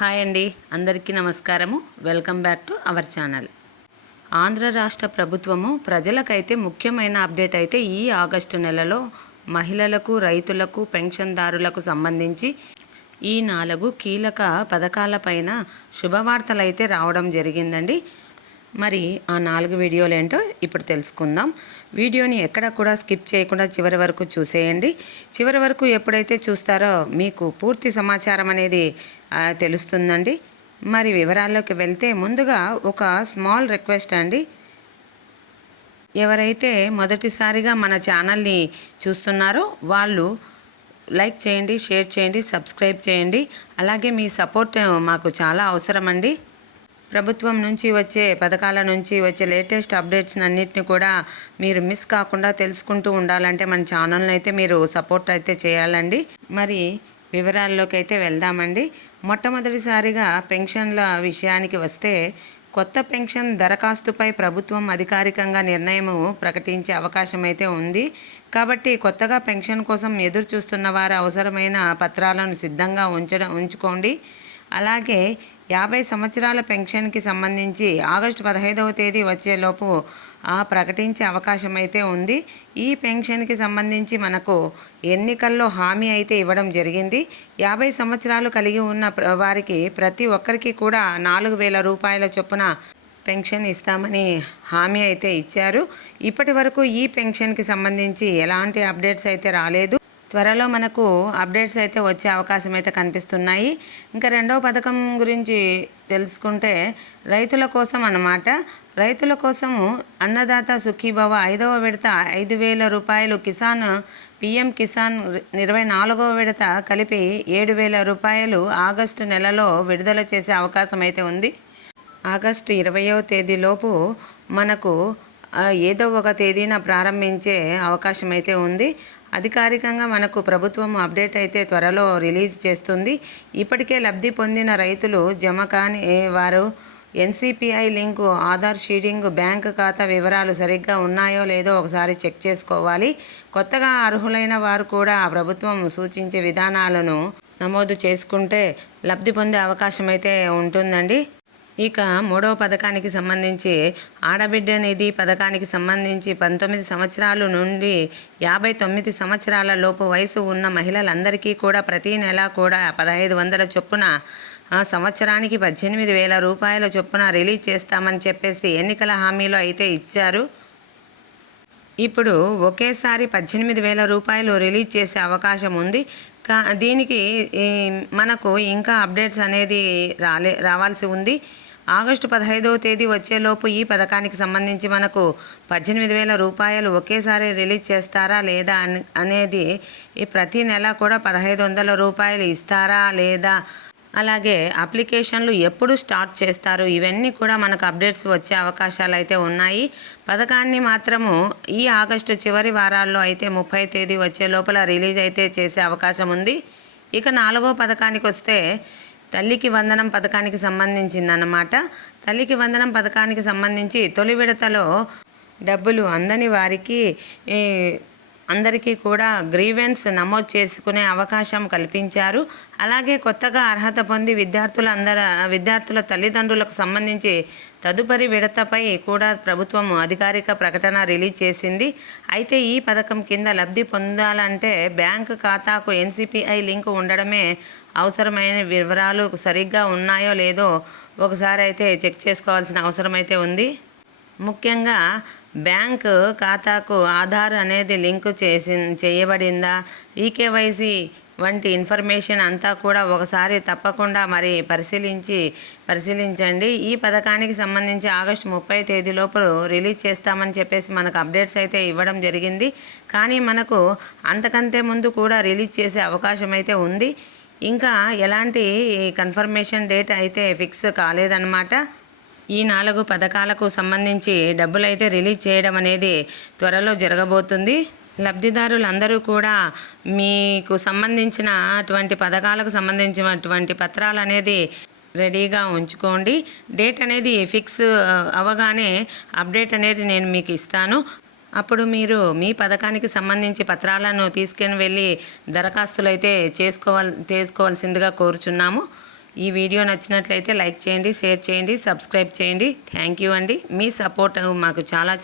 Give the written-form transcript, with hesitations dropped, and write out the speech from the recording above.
Hi అండి, అందరికీ నమస్కారము. Welcome back to our channel. Andhra రాష్ట్ర ప్రభుత్వము ప్రజలకైతే ముఖ్యమైన అప్డేట్ అయితే ఈ ఆగస్టు నెలలో మహిళలకు, రైతులకు, పెన్షన్దారులకు సంబంధించి ఈ 4 కీలక పథకాలపైన శుభవార్తలైతే రావడం జరిగిందండి. మరి ఆ 4 వీడియోలు ఏంటో ఇప్పుడు తెలుసుకుందాం. వీడియోని ఎక్కడ కూడా స్కిప్ చేయకుండా చివరి వరకు చూసేయండి. చివరి వరకు ఎప్పుడైతే చూస్తారో మీకు పూర్తి సమాచారం అనేది తెలుస్తుందండి. మరి వివరాల్లోకి వెళ్తే ముందుగా ఒక స్మాల్ రిక్వెస్ట్ అండి. ఎవరైతే మొదటిసారిగా మన ఛానల్ని చూస్తున్నారో వాళ్ళు లైక్ చేయండి, షేర్ చేయండి, సబ్స్క్రైబ్ చేయండి. అలాగే మీ సపోర్ట్ మాకు చాలా అవసరం అండి. ప్రభుత్వం నుంచి వచ్చే పథకాల నుంచి వచ్చే లేటెస్ట్ అప్డేట్స్ అన్నిటిని కూడా మీరు మిస్ కాకుండా తెలుసుకుంటూ ఉండాలంటే మన ఛానల్ని అయితే మీరు సపోర్ట్ అయితే చేయాలండి. మరి వివరాల్లోకి అయితే వెళ్దామండి. మొట్టమొదటిసారిగా పెన్షన్ల విషయానికి వస్తే కొత్త పెన్షన్ దరఖాస్తుపై ప్రభుత్వం అధికారికంగా నిర్ణయం ప్రకటించే అవకాశం అయితే ఉంది. కాబట్టి కొత్తగా పెన్షన్ కోసం ఎదురు చూస్తున్న వారు అవసరమైన పత్రాలను సిద్ధంగా ఉంచుకోండి. అలాగే 50 సంవత్సరాల పెన్షన్కి సంబంధించి ఆగస్టు 15వ తేదీ వచ్చేలోపు ప్రకటించే అవకాశం అయితే ఉంది. ఈ పెన్షన్కి సంబంధించి మనకు ఎన్నికల్లో హామీ అయితే ఇవ్వడం జరిగింది. 50 సంవత్సరాలు కలిగి ఉన్న వారికి ప్రతి ఒక్కరికి కూడా 4,000 రూపాయల చొప్పున పెన్షన్ ఇస్తామని హామీ అయితే ఇచ్చారు. ఇప్పటి వరకు ఈ పెన్షన్కి సంబంధించి ఎలాంటి అప్డేట్స్ అయితే రాలేదు. త్వరలో మనకు అప్డేట్స్ అయితే వచ్చే అవకాశం అయితే కనిపిస్తున్నాయి. ఇంకా రెండవ పథకం గురించి తెలుసుకుంటే రైతుల కోసం అన్నమాట. రైతుల కోసము అన్నదాత సుఖీభవ 5వ విడత 5,000 రూపాయలు, పిఎం కిసాన్ 24వ విడత కలిపి 7,000 రూపాయలు ఆగస్టు నెలలో విడుదల చేసే అవకాశం అయితే ఉంది. ఆగస్టు 20వ తేదీలోపు మనకు ఏదో ఒక తేదీన ప్రారంభించే అవకాశం అయితే ఉంది. అధికారికంగా మనకు ప్రభుత్వం అప్డేట్ అయితే త్వరలో రిలీజ్ చేస్తుంది. ఇప్పటికే లబ్ధి పొందిన రైతులు, జమ కాని వారు NCPI link, Aadhaar sheeting, bank ఖాతా వివరాలు సరిగ్గా ఉన్నాయో లేదో ఒకసారి చెక్ చేసుకోవాలి. కొత్తగా అర్హులైన వారు కూడా ప్రభుత్వం సూచించే విధానాలను నమోదు చేసుకుంటే లబ్ధి పొందే అవకాశం అయితే ఉంటుందండి. ఇక మూడవ పథకానికి సంబంధించి ఆడబిడ్డ నిధి పథకానికి సంబంధించి 19 సంవత్సరాల నుండి 59 సంవత్సరాల లోపు వయసు ఉన్న మహిళలందరికీ కూడా ప్రతి నెల కూడా 1,500 చొప్పున సంవత్సరానికి 18,000 రూపాయల చొప్పున రిలీజ్ చేస్తామని చెప్పేసి ఎన్నికల హామీలో అయితే ఇచ్చారు. ఇప్పుడు ఒకేసారి 18,000 రూపాయలు రిలీజ్ చేసే అవకాశం ఉంది. దీనికి మనకు ఇంకా అప్డేట్స్ అనేది రావాల్సి ఉంది. ఆగస్టు 15వ తేదీ వచ్చేలోపు ఈ పథకానికి సంబంధించి మనకు 18,000 రూపాయలు ఒకేసారి రిలీజ్ చేస్తారా లేదా అనేది, ప్రతి నెల కూడా 1,500 రూపాయలు ఇస్తారా లేదా, అలాగే అప్లికేషన్లు ఎప్పుడు స్టార్ట్ చేస్తారు, ఇవన్నీ కూడా మనకు అప్డేట్స్ వచ్చే అవకాశాలు అయితే ఉన్నాయి. పథకాన్ని మాత్రము ఈ ఆగస్టు చివరి వారాల్లో అయితే 30వ తేదీ వచ్చే లోపల రిలీజ్ అయితే చేసే అవకాశం ఉంది. ఇక 4వ పథకానికి వస్తే తల్లికి వందనం పథకానికి సంబంధించిందన్నమాట. తల్లికి వందనం పథకానికి సంబంధించి తొలి విడతలో డబ్బులు అందని వారికి అందరికీ కూడా గ్రీవెన్స్ నమోదు చేసుకునే అవకాశం కల్పించారు. అలాగే కొత్తగా అర్హత పొంది విద్యార్థుల తల్లిదండ్రులకు సంబంధించి తదుపరి విడతపై కూడా ప్రభుత్వం అధికారిక ప్రకటన రిలీజ్ చేసింది. అయితే ఈ పథకం కింద లబ్ధి పొందాలంటే బ్యాంకు ఖాతాకు ఎన్సిపిఐ లింకు ఉండడమే అవసరమైన వివరాలు సరిగ్గా ఉన్నాయో లేదో ఒకసారి అయితే చెక్ చేసుకోవాల్సిన అవసరం అయితే ఉంది. ముఖ్యంగా బ్యాంకు ఖాతాకు ఆధార్ అనేది లింకు చేయబడిందా, ఈకేవైసీ వంటి ఇన్ఫర్మేషన్ అంతా కూడా ఒకసారి తప్పకుండా మరి పరిశీలించండి. ఈ పథకానికి సంబంధించి ఆగస్టు 30వ తేదీలోపు రిలీజ్ చేస్తామని చెప్పేసి మనకు అప్డేట్స్ అయితే ఇవ్వడం జరిగింది. కానీ మనకు అంతకంటే ముందు కూడా రిలీజ్ చేసే అవకాశం అయితే ఉంది. ఇంకా ఎలాంటి కన్ఫర్మేషన్ డేట్ అయితే ఫిక్స్ కాలేదన్నమాట. ఈ 4 పథకాలకు సంబంధించి డబ్బులైతే రిలీజ్ చేయడం అనేది త్వరలో జరగబోతుంది. లబ్ధిదారులందరూ కూడా మీకు సంబంధించిన అటువంటి పథకాలకు సంబంధించినటువంటి పత్రాలు అనేది రెడీగా ఉంచుకోండి. డేట్ అనేది ఫిక్స్ అవ్వగానే అప్డేట్ అనేది నేను మీకు ఇస్తాను. అప్పుడు మీరు మీ పథకానికి సంబంధించి పత్రాలను తీసుకుని వెళ్ళి దరఖాస్తులు అయితే చేసుకోవాల్సిందిగా కోరుచున్నాము. ఈ వీడియో నచ్చినట్లయితే లైక్ చేయండి, షేర్ చేయండి, సబ్స్క్రైబ్ చేయండి. థ్యాంక్ యూ అండి. మీ సపోర్ట్ మాకు చాలా